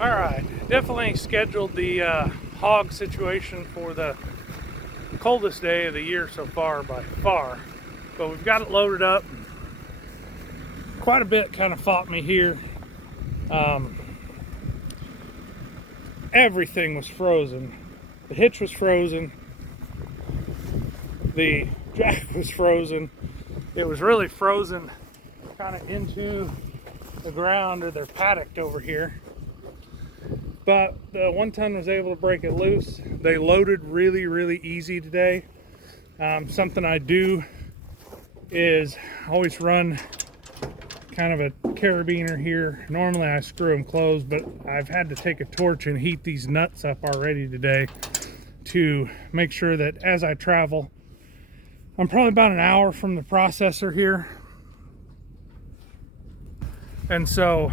All right, definitely scheduled the hog situation for the coldest day of the year so far by far, but we've got it loaded up. Quite a bit kind of fought me here. Everything was frozen. The hitch was frozen. The jack was frozen. It was really frozen kind of into the ground, or they're paddocked over here. But the 1 ton was able to break it loose. They loaded really easy today. Something I do is always run kind of a carabiner here. Normally I screw them closed, but I've had to take a torch and heat these nuts up already today to make sure that as I travel, I'm probably about an hour from the processor here. And so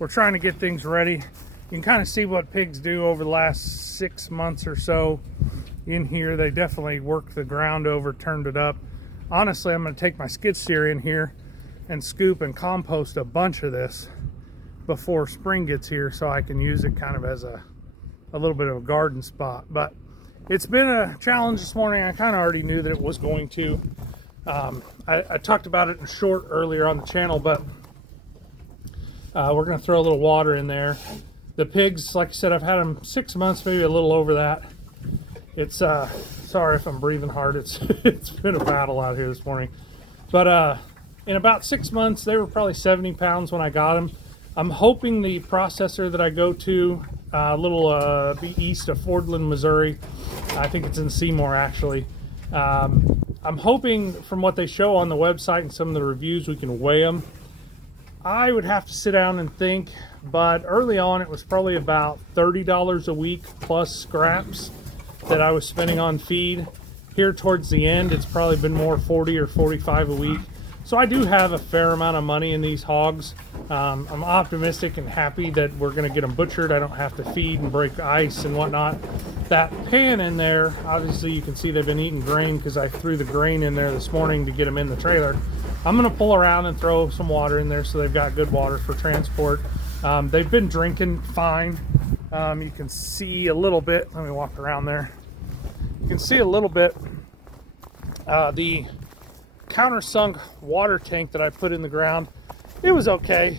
we're trying to get things ready. You can kind of see what pigs do over the last 6 months or so in here. They definitely worked the ground over, turned it up. Honestly, I'm going to take my skid steer in here and scoop and compost a bunch of this before spring gets here, so I can use it kind of as a little bit of a garden spot. But it's been a challenge this morning. I kind of already knew that it was going to. I talked about it in short earlier on the channel, but we're going to throw a little water in there. The pigs, like I said, I've had them 6 months, maybe a little over that. It's sorry if I'm breathing hard. It's been a battle out here this morning. But in about 6 months, they were probably 70 pounds when I got them. I'm hoping the processor that I go to, be east of Fordland, Missouri. I think it's in Seymour, actually. I'm hoping from what they show on the website and some of the reviews, we can weigh them. I would have to sit down and think, but early on it was probably about $30 a week plus scraps that I was spending on feed. Here towards the end, it's probably been more 40 or 45 a week. So I do have a fair amount of money in these hogs. I'm optimistic and happy that we're going to get them butchered. I don't have to feed and break ice and whatnot. That pan in there, obviously you can see they've been eating grain because I threw the grain in there this morning to get them in the trailer. I'm going to pull around and throw some water in there so they've got good water for transport. They've been drinking fine. You can see a little bit. Let me walk around there. You can see a little bit the countersunk water tank that I put in the ground. It was okay.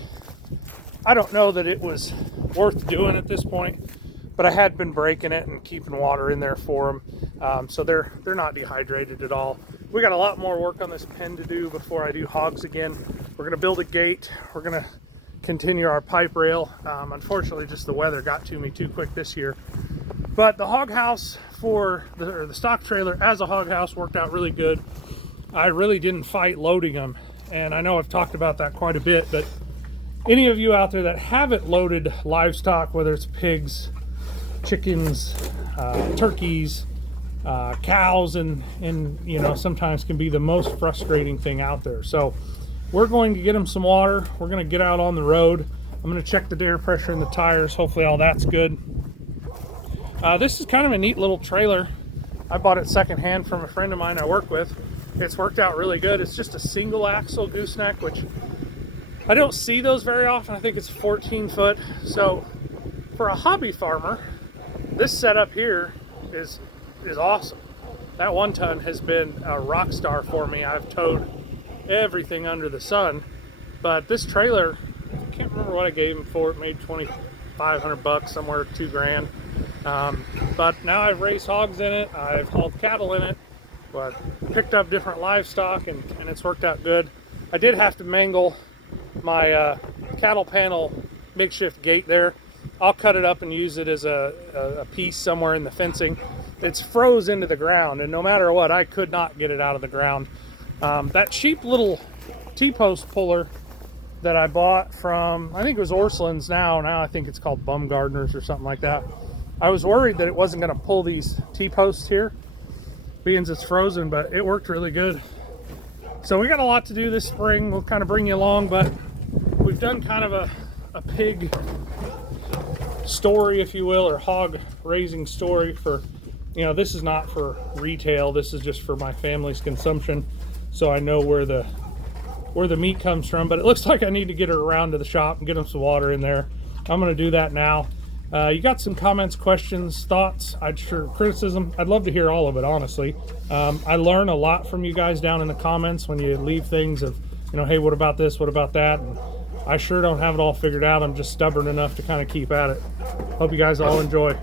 I don't know that it was worth doing at this point, but I had been breaking it and keeping water in there for them. So they're not dehydrated at all. We got a lot more work on this pen to do before I do hogs again. We're gonna build a gate. We're gonna continue our pipe rail. Unfortunately, just the weather got to me too quick this year. But the hog house for the stock trailer as a hog house worked out really good. I really didn't fight loading them. And I know I've talked about that quite a bit, but any of you out there that haven't loaded livestock, whether it's pigs, chickens, turkeys, cows, and you know, sometimes can be the most frustrating thing out there. So we're going to get them some water. We're going to get out on the road. I'm going to check the air pressure in the tires. Hopefully all that's good. This is kind of a neat little trailer. I bought it secondhand from a friend of mine I work with. It's worked out really good. It's just a single axle gooseneck, which I don't see those very often. I think it's 14 foot. So for a hobby farmer, this setup here is awesome. That 1 ton has been a rock star for me. I've towed everything under the sun, but this trailer, I can't remember what I gave him for it. Made $2,500, somewhere $2,000. But now I've raised hogs in it. I've hauled cattle in it. But picked up different livestock, and it's worked out good. I did have to mangle my cattle panel makeshift gate there. I'll cut it up and use it as a piece somewhere in the fencing. It's froze into the ground, and no matter what, I could not get it out of the ground. That cheap little T-post puller that I bought from, I think it was Orscheln's now I think it's called Bumgardner's or something like that. I was worried that it wasn't going to pull these T-posts here, being it's frozen, but it worked really good. So we got a lot to do this spring. We'll kind of bring you along, but we've done kind of a pig story, if you will, or hog raising story for, you know, this is not for retail. This is just for my family's consumption. So I know where the meat comes from, but it looks like I need to get her around to the shop and get them some water in there. I'm going to do that now. You got some comments, questions, thoughts, criticism. I'd love to hear all of it, honestly. I learn a lot from you guys down in the comments when you leave things of, hey, what about this? What about that? And I sure don't have it all figured out. I'm just stubborn enough to kind of keep at it. Hope you guys all enjoy.